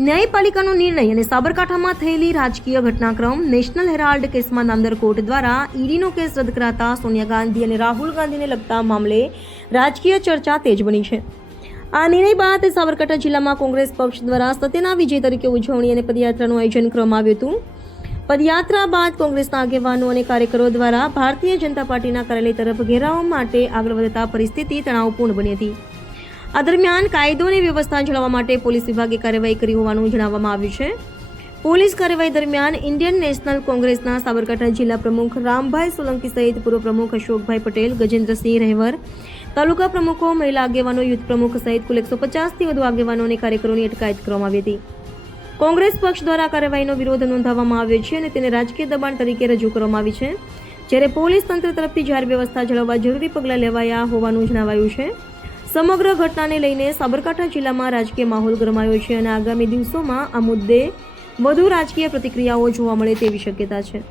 ન્યાયપાલિકાનો નિર્ણય અને સાબરકાંઠામાં થયેલી રાજકીય ઘટનાક્રમ નેશનલ હેરાલ્ડ કેસમાં નામદાર કોર્ટ દ્વારા ઈડીનો કેસ રદ કરાતા સોનિયા ગાંધી અને રાહુલ ગાંધીને લગતા મામલે રાજકીય ચર્ચા તેજ બની છે। આ નિર્ણય બાદ સાબરકાંઠા જિલ્લામાં કોંગ્રેસ પક્ષ દ્વારા સત્યના વિજય તરીકે ઉજવણી અને પદયાત્રાનું આયોજન કરવામાં આવ્યું હતું। પદયાત્રા બાદ કોંગ્રેસના આગેવાનો અને કાર્યકરો દ્વારા ભારતીય જનતા પાર્ટીના કાર્યાલય તરફ ઘેરાવ માટે આગળ વધતા પરિસ્થિતિ તણાવપૂર્ણ બની હતી। આ દરમિયાન કાયદો અને વ્યવસ્થા જાળવવા માટે પોલીસ વિભાગે કાર્યવાહી કરી હોવાનું જણાવવામાં આવ્યું છે। પોલીસ કાર્યવાહી દરમિયાન ઇન્ડિયન નેશનલ કોંગ્રેસના સાબરકાંઠા જિલ્લા પ્રમુખ રામભાઈ સોલંકી સહિત પૂર્વ પ્રમુખ અશોકભાઈ પટેલ, ગજેન્દ્રસિંહ રહેવર, તાલુકા પ્રમુખો, મહિલા આગેવાનો, યુથ પ્રમુખ સહિત કુલ 150થી વધુ આગેવાનો અને કાર્યકરોની અટકાયત કરવામાં આવી હતી। કોંગ્રેસ પક્ષ દ્વારા કાર્યવાહીનો વિરોધ નોંધાવવામાં આવ્યો છે અને તેને રાજકીય દબાણ તરીકે રજૂ કરવામાં આવી છે, જ્યારે પોલીસ તંત્ર તરફથી જાહેર વ્યવસ્થા જાળવવા જરૂરી પગલાં લેવાયા હોવાનું જણાવાયું છે। સમગ્ર ઘટનાને લઈને સાબરકાંઠા જિલ્લામાં રાજકીય માહોલ ગરમાયો છે અને આગામી દિવસોમાં આ મુદ્દે વધુ રાજકીય પ્રતિક્રિયાઓ જોવા મળે તેવી શક્યતા છે।